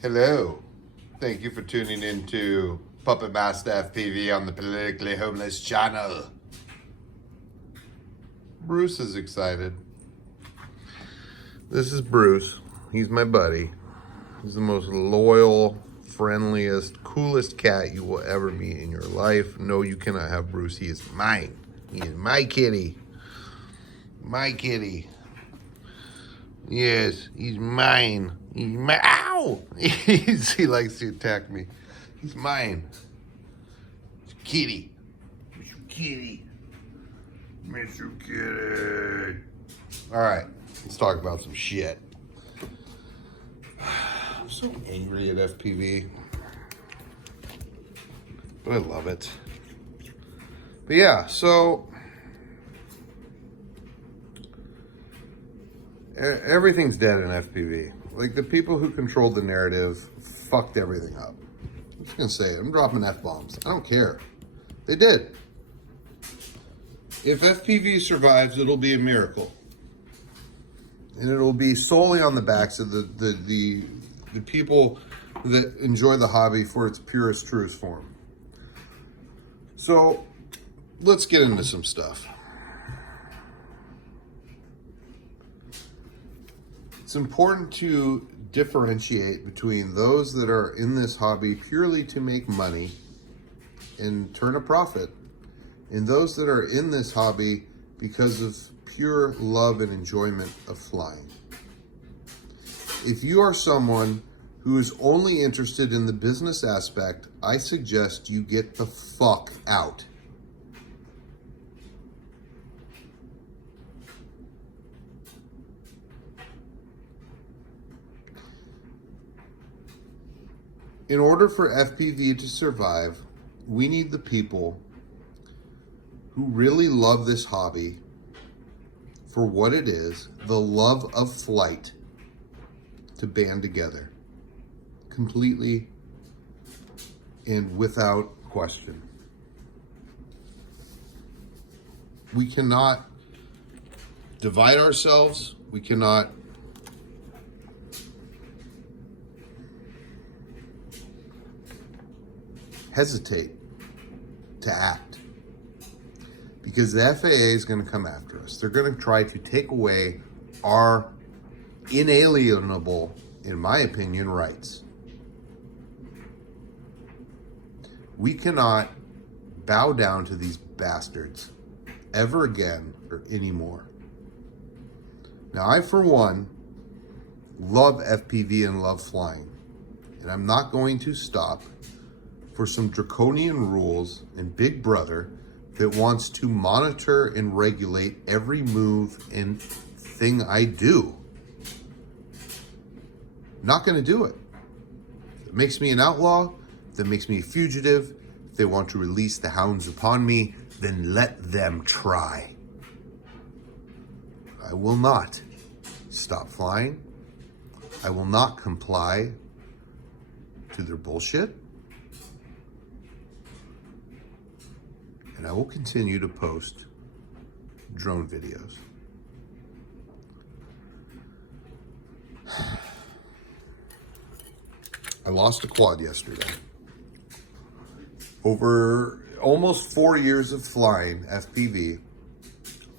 Hello. Thank you for tuning into Puppet Master FPV on the Politically Homeless channel. Bruce is excited. This is Bruce. He's my buddy. He's the most loyal, friendliest, coolest cat you will ever meet in your life. No, you cannot have Bruce. He is mine. He is my kitty. My kitty. Yes, he's mine. He's my ow! He likes to attack me. He's mine. It's kitty. Mr. Kitty. Mr. Kitty. Alright, let's talk about some shit. I'm so angry at FPV. But I love it. But yeah, so everything's dead in FPV. Like, the people who controlled the narrative fucked everything up. I'm just gonna say it. I'm dropping F-bombs. I don't care. They did. If FPV survives, it'll be a miracle. And it'll be solely on the backs of the people that enjoy the hobby for its purest, truest form. So, let's get into some stuff. It's important to differentiate between those that are in this hobby purely to make money and turn a profit, and those that are in this hobby because of pure love and enjoyment of flying. If you are someone who is only interested in the business aspect, I suggest you get the fuck out. In order for FPV to survive, we need the people who really love this hobby for what it is, the love of flight, to band together completely and without question. We cannot divide ourselves. We cannot hesitate to act, because the FAA is going to come after us. They're going to try to take away our inalienable, in my opinion, rights. We cannot bow down to these bastards ever again or anymore. Now, I, for one, love FPV and love flying, and I'm not going to stop for some draconian rules and Big Brother that wants to monitor and regulate every move and thing I do. Not going to do it. If it makes me an outlaw, if it makes me a fugitive, if they want to release the hounds upon me, then let them try. I will not stop flying. I will not comply to their bullshit. And I will continue to post drone videos. I lost a quad yesterday. Over almost 4 years of flying FPV,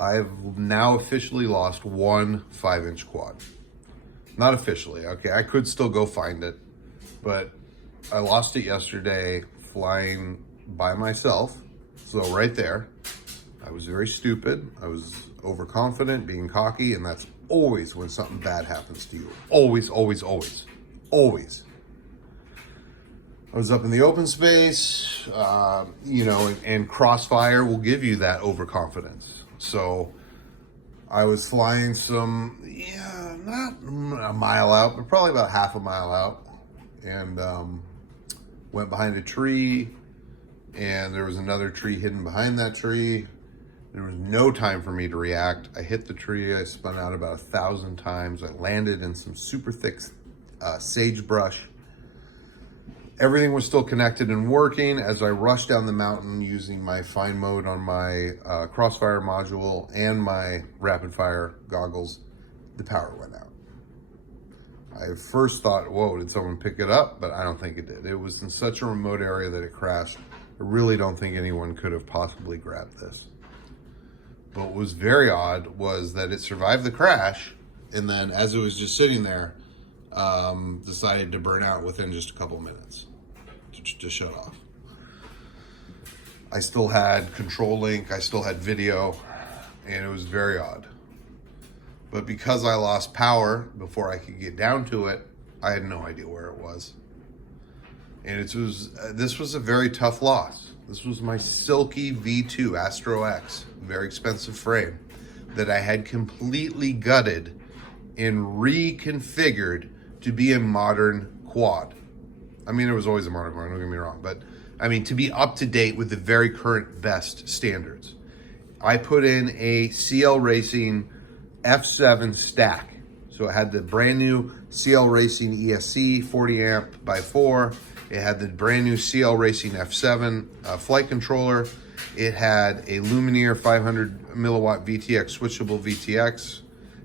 I've now officially lost one 5-inch quad. Not officially, okay, I could still go find it, but I lost it yesterday flying by myself. So right there, I was very stupid. I was overconfident, being cocky, and that's always when something bad happens to you. Always, always, always, always. I was up in the open space, and Crossfire will give you that overconfidence. So I was flying not a mile out, but probably about half a mile out, and went behind a tree, and there was another tree hidden behind that tree. There was no time for me to react. I hit the tree. I spun out about 1,000 times. I landed in some super thick sagebrush. Everything was still connected and working. As I rushed down the mountain using my fine mode on my Crossfire module and my rapid fire goggles, the power went out. I first thought, whoa, did someone pick it up? But I don't think it did. It was in such a remote area that it crashed. I really don't think anyone could have possibly grabbed this. But what was very odd was that it survived the crash, and then as it was just sitting there, decided to burn out within just a couple minutes to shut off. I still had control link, I still had video, and it was very odd. But because I lost power before I could get down to it, I had no idea where it was. And this was a very tough loss. This was my Silky V2 Astro X, very expensive frame, that I had completely gutted and reconfigured to be a modern quad. I mean, it was always a modern quad, don't get me wrong, but I mean, to be up to date with the very current best standards. I put in a CL Racing F7 stack. So it had the brand new CL Racing ESC 40 amp by 4. It had the brand new CL Racing F7 flight controller. It had a Lumineer 500 milliwatt VTX switchable VTX.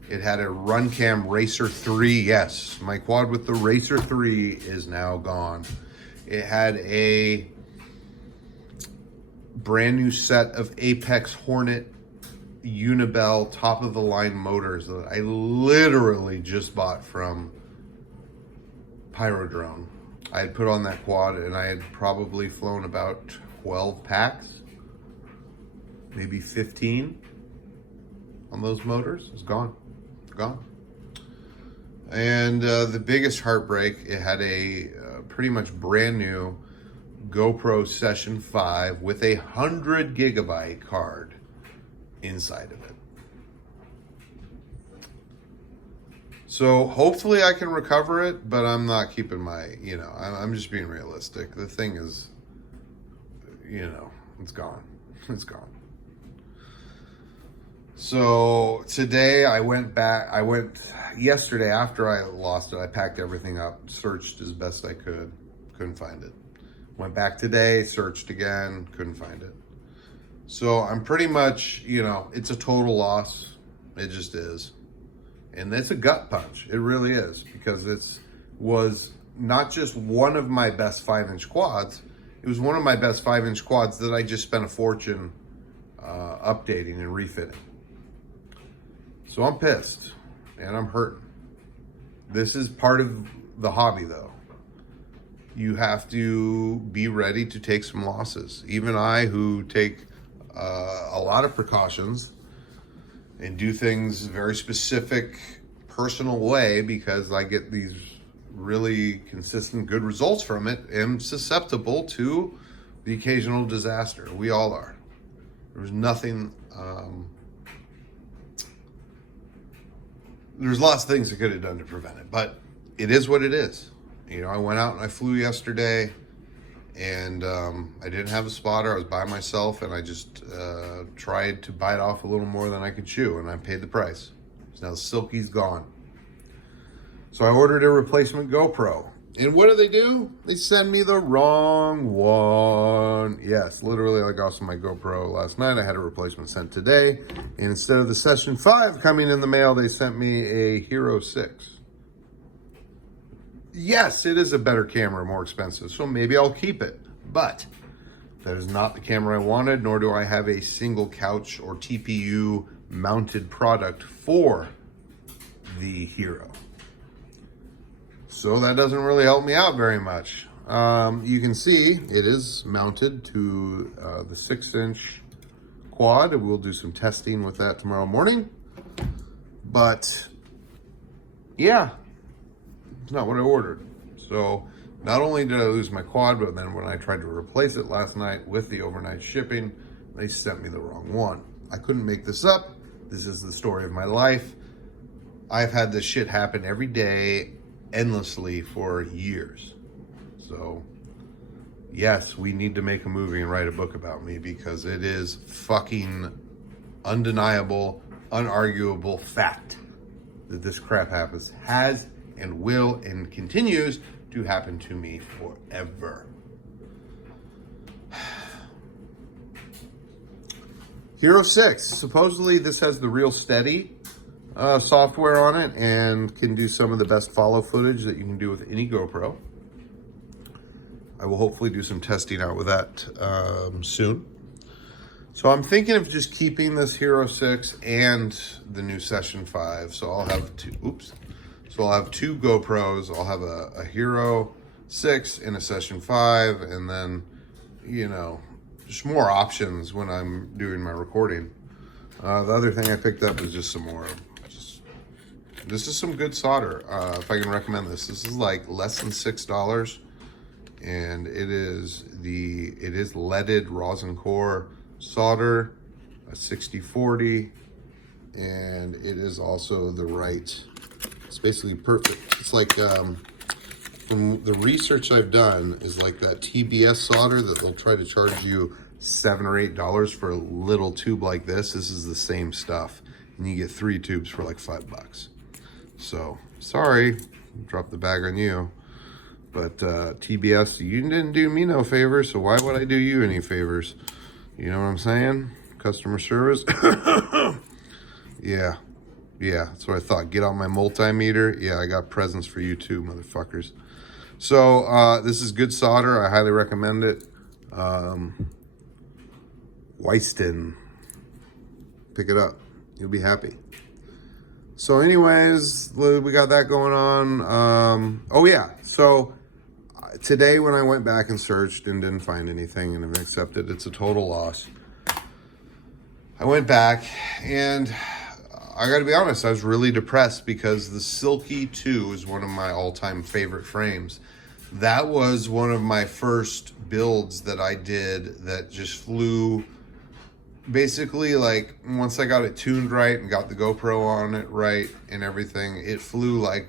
It had a Runcam Racer 3. Yes, my quad with the Racer 3 is now gone. It had a brand new set of Apex Hornet Unibel top of the line motors that I literally just bought from Pyrodrone. I had put on that quad and I had probably flown about 12 packs, maybe 15 on those motors. It's gone. And the biggest heartbreak, it had a pretty much brand new GoPro Session 5 with a 100 gigabyte card inside of it. So hopefully I can recover it, but I'm not keeping my, I'm just being realistic. The thing is, it's gone. It's gone. So today yesterday after I lost it, I packed everything up, searched as best I could, couldn't find it. Went back today, searched again, couldn't find it. So I'm pretty much, it's a total loss. It just is. And it's a gut punch. It really is, because was not just one of my best 5-inch quads. It was one of my best 5-inch quads that I just spent a fortune updating and refitting. So I'm pissed and I'm hurting. This is part of the hobby though. You have to be ready to take some losses. Even I, who take a lot of precautions and do things very specific, personal way, because I get these really consistent good results from it, am susceptible to the occasional disaster. We all are. There's nothing, there's lots of things I could have done to prevent it, but it is what it is. I went out and I flew yesterday, and I didn't have a spotter. I was by myself, and I just tried to bite off a little more than I could chew, and I paid the price. So now the Silky's gone. So I ordered a replacement GoPro. And what do? They send me the wrong one. Yes, literally, I got my GoPro last night. I had a replacement sent today. And instead of the Session 5 coming in the mail, they sent me a Hero 6. Yes, it is a better camera, more expensive, so maybe I'll keep it. But that is not the camera I wanted, nor do I have a single couch or TPU mounted product for the Hero. So that doesn't really help me out very much. You can see it is mounted to the 6-inch quad. We'll do some testing with that tomorrow morning. But yeah, it's not what I ordered. So not only did I lose my quad, but then when I tried to replace it last night with the overnight shipping, they sent me the wrong one. I couldn't make this up. This is the story of my life. I've had this shit happen every day, endlessly, for years. So yes, we need to make a movie and write a book about me, because it is fucking undeniable, unarguable fact that this crap has and will and continues to happen to me forever. Hero 6, supposedly this has the real steady software on it and can do some of the best follow footage that you can do with any GoPro. I will hopefully do some testing out with that soon. So I'm thinking of just keeping this Hero 6 and the new Session 5. So I'll have So I'll have two GoPros. I'll have a Hero 6 and a Session 5, and then, you know, just more options when I'm doing my recording. The other thing I picked up is just some more. This is some good solder. If I can recommend this, this is like less than $6, and it is leaded rosin core solder, a 6040, and it is also the right. It's basically perfect. It's like from the research I've done is like that TBS solder that they'll try to charge you $7 or $8 for a little tube like this. This is the same stuff, and you get 3 tubes for like $5. So sorry, dropped the bag on you, but TBS, you didn't do me no favors, so why would I do you any favors? You know what I'm saying? Customer service. Yeah, that's what I thought. Get on my multimeter. Yeah, I got presents for you too, motherfuckers. So this is good solder. I highly recommend it. Weiston, pick it up. You'll be happy. So anyways, we got that going on. Oh yeah, so today when I went back and searched and didn't find anything and accepted it's a total loss, I went back and I gotta be honest, I was really depressed because the Silky 2 is one of my all-time favorite frames. That was one of my first builds that I did that just flew. Basically, like, once I got it tuned right and got the GoPro on it right and everything, it flew like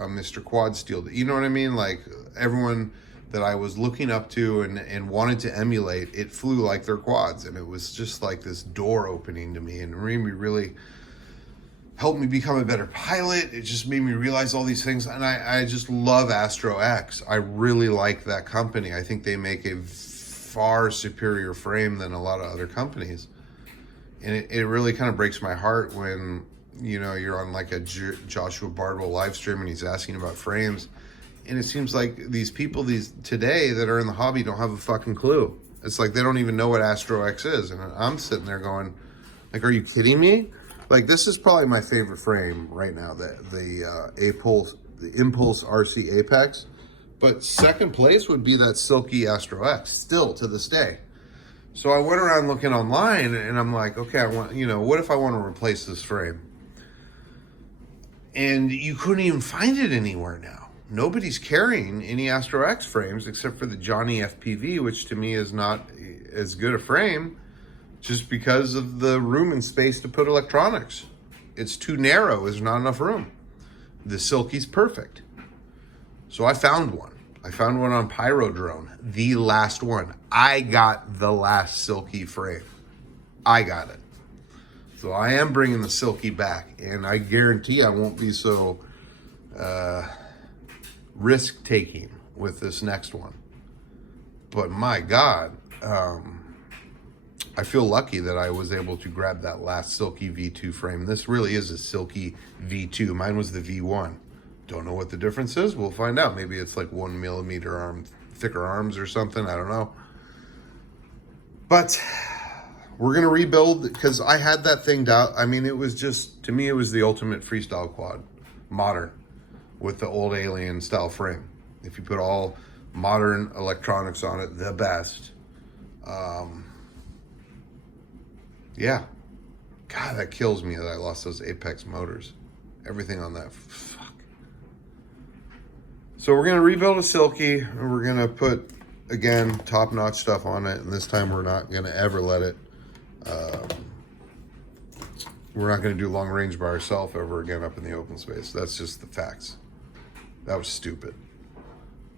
a Mr. Quad Steel. You know what I mean? Like, everyone that I was looking up to and wanted to emulate, it flew like their quads. And it was just like this door opening to me, and it made me really helped me become a better pilot. It just made me realize all these things. And I just love Astro X. I really like that company. I think they make a far superior frame than a lot of other companies. And it really kind of breaks my heart when, you know, you're on like a Joshua Bardwell live stream and he's asking about frames. And it seems like these people today that are in the hobby don't have a fucking clue. It's like they don't even know what Astro X is. And I'm sitting there going, like, are you kidding me? Like, this is probably my favorite frame right now, the Impulse RC Apex. But second place would be that Silky Astro X, still to this day. So I went around looking online and I'm like, okay, what if I want to replace this frame? And you couldn't even find it anywhere now. Nobody's carrying any Astro X frames except for the Johnny FPV, which to me is not as good a frame just because of the room and space to put electronics. It's too narrow, there's not enough room. The Silky's perfect. So I found one. I found one on Pyrodrone, the last one. I got the last Silky frame. I got it. So I am bringing the Silky back, and I guarantee I won't be so risk-taking with this next one. But my God, I feel lucky that I was able to grab that last Silky V2 frame. This really is a Silky V2. Mine was the V1. Don't know what the difference is. We'll find out. Maybe it's like 1 millimeter arm, thicker arms or something. I don't know. But we're going to rebuild because I had that thing down. I mean, it was just, to me, it was the ultimate freestyle quad. Modern. With the old Alien style frame. If you put all modern electronics on it, the best. Yeah. God, that kills me that I lost those Apex motors. Everything on that. Fuck. So we're going to rebuild a Silky, and we're going to put, again, top-notch stuff on it, and this time we're not going to ever let it, we're not going to do long range by ourselves ever again up in the open space. That's just the facts. That was stupid.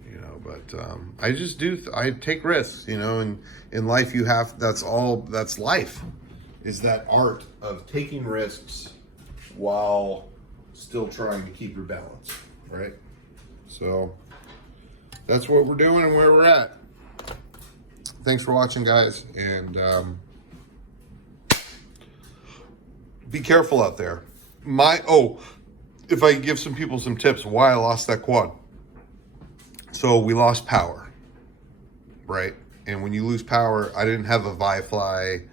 You know, but I take risks, you know, and in life that's life, is that art of taking risks while still trying to keep your balance, right? So that's what we're doing and where we're at. Thanks for watching, guys, and be careful out there. if I give some people some tips why I lost that quad. So we lost power, right? And when you lose power, I didn't have a Vifly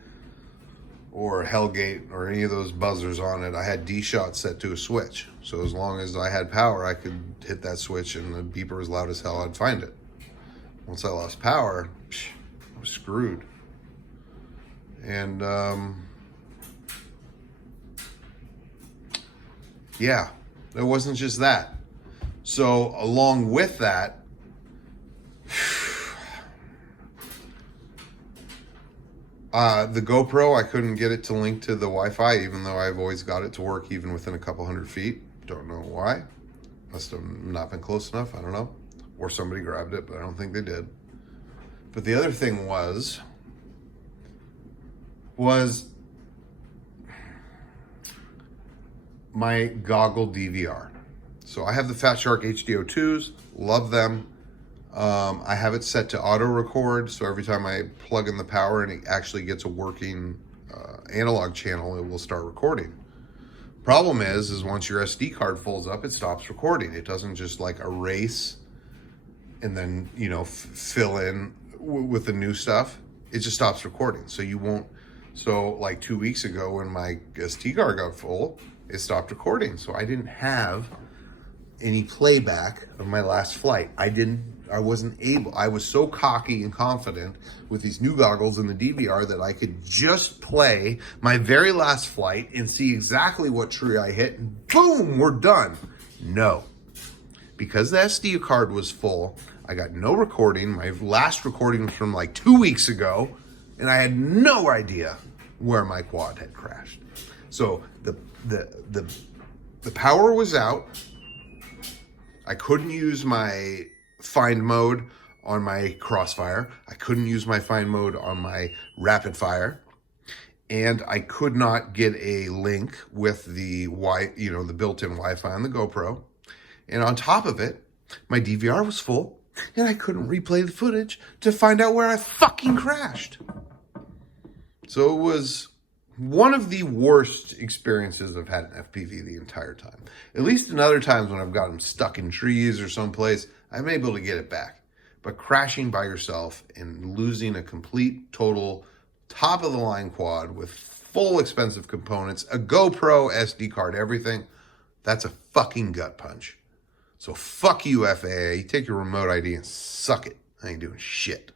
or Hellgate or any of those buzzers on it. I had D-Shot set to a switch. So as long as I had power, I could hit that switch and the beeper was loud as hell, I'd find it. Once I lost power, I was screwed. And yeah, it wasn't just that. So along with that, the GoPro, I couldn't get it to link to the Wi-Fi, even though I've always got it to work even within a couple hundred feet. Don't know why. Must have not been close enough. I don't know. Or somebody grabbed it, but I don't think they did. But the other thing was my goggle DVR. So I have the Fat Shark HDO2s, love them. I have it set to auto record, so every time I plug in the power and it actually gets a working analog channel, it will start recording. Problem is once your SD card folds up, it stops recording. It doesn't just like erase and then, fill in with the new stuff. It just stops recording. So you won't, so like 2 weeks ago when my SD card got full, it stopped recording. So I didn't have any playback of my last flight. I wasn't able, I was so cocky and confident with these new goggles and the DVR that I could just play my very last flight and see exactly what tree I hit and boom, we're done. No, because the SD card was full, I got no recording. My last recording was from like 2 weeks ago and I had no idea where my quad had crashed. So the power was out. I couldn't use my find mode on my Crossfire. I couldn't use my find mode on my Rapid Fire. And I could not get a link with the the built-in Wi-Fi on the GoPro. And on top of it, my DVR was full and I couldn't replay the footage to find out where I fucking crashed. So it was one of the worst experiences I've had in FPV the entire time. At least in other times when I've gotten stuck in trees or someplace, I'm able to get it back. But crashing by yourself and losing a complete, total, top-of-the-line quad with full expensive components, a GoPro, SD card, everything, that's a fucking gut punch. So fuck you, FAA. You take your remote ID and suck it. I ain't doing shit.